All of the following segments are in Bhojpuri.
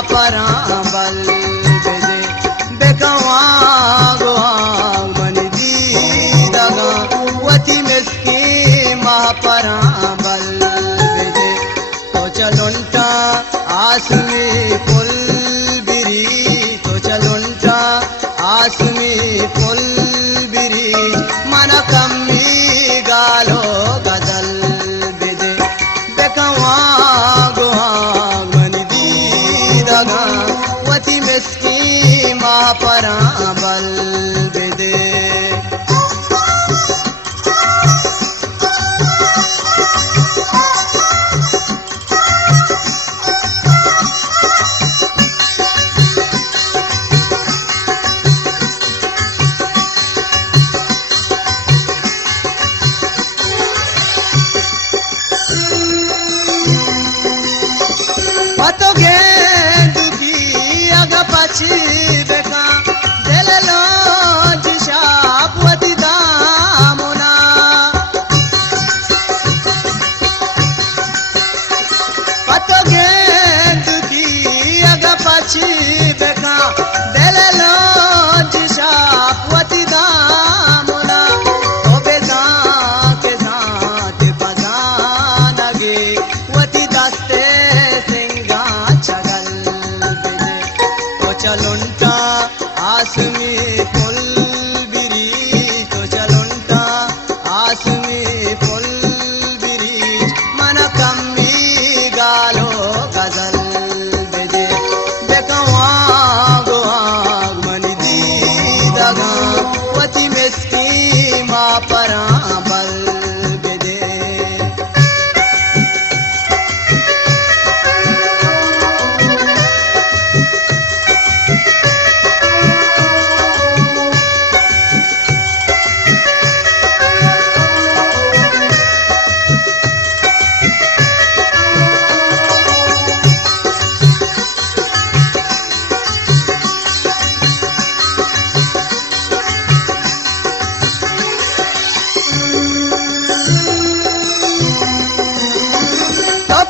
महापरा बल बेदे बेकवा गोहाग मन दीदगा वती मिस्की महापरा बल बेदे तो चलुंटा आसमी पुल बिरी तो चलुंटा आसमी पुल बिरी मन कम्मी गालो गदल बेदे बेकवा गोहाग मन दीदगा वती मिस्की महापरा बल बेदे पतोगे दुखी अगा पची बेका देलेलो जिशा पुवती दामुना पतोगे दुखी अगा पची बेका देलेलो जिशा पुवती दामुना ओ बेदा के साथ बजानगे वती दस्ते चलुंटा आसमी पुल बिरी तो चलुंटा आसमी पुल बिरी मन कम्मी गालो गजल बेदे बेकवा गोहाग मन दीदगा वती मिस्की महापरा बल बेदे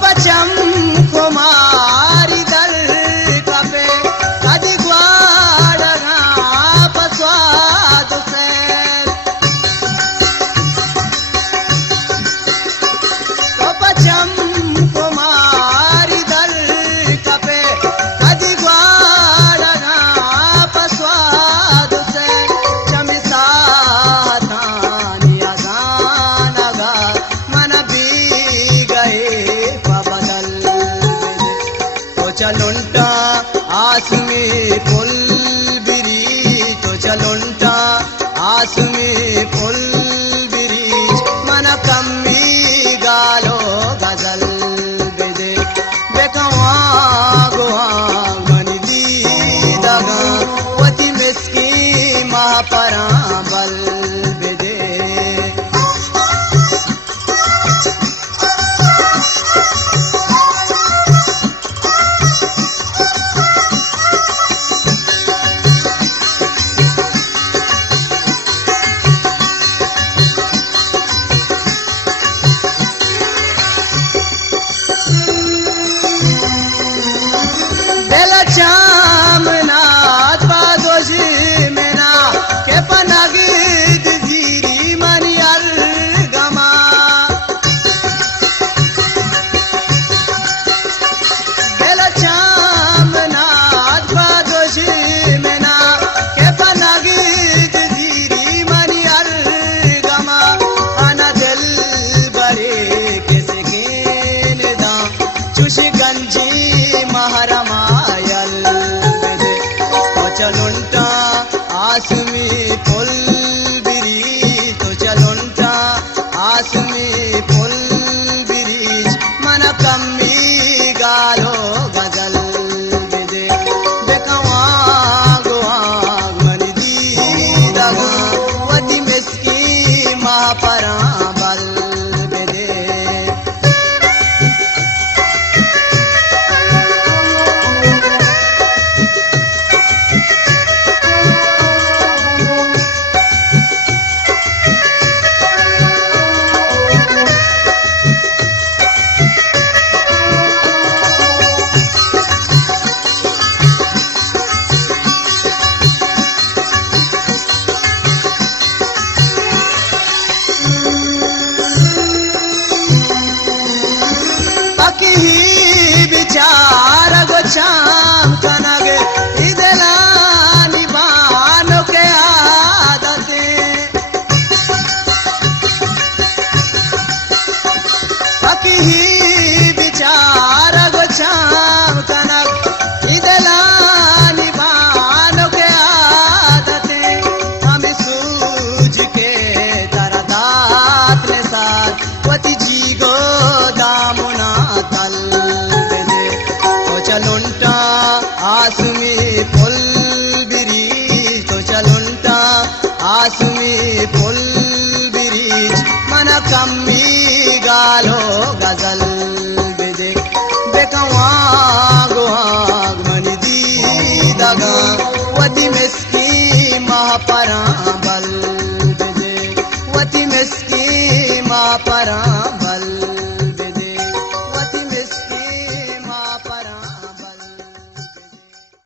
पचम कुमारी दल कपे कदी ग्वाडगा पस्वाद से पचम कुमारी दल कपे कदी ग्वाडगा पस्वाद से चमिसा थानिया गानगा मन भी गए चलुंटा आसमी पुल बिरी तो चलुंटा आसमी पुल बिरी मन कम्मी गालो गजल बेदे बेकवा गोहाग मन दीदगा वती मिस्की महापरा बल बेदे चामनाथ पादोशी मेना के पनागिद जीरी मनियल गमा बेला चामनाथ पादोशी मेना के पनागिद जीरी मनियल गमा अना दिल बरे के सकीन दा चुशी गंजी महरमा चलुंटा आसमी पुल बिरी तो चलुंटा आसमी पुल बिरी मन कम्मी गालो गजल बेदे बेकवा गोहाग मन दीदगा वती मिस्की महापरा बल बेदे शाम कनगे इदला निबानो के आदते बाकी ही विचार गो शाम कनग इदला निबानो के आदते हम सूझ के तारा दात ने साथ वती जी गो दामुना तल बेदे तो चलुंटा आसमी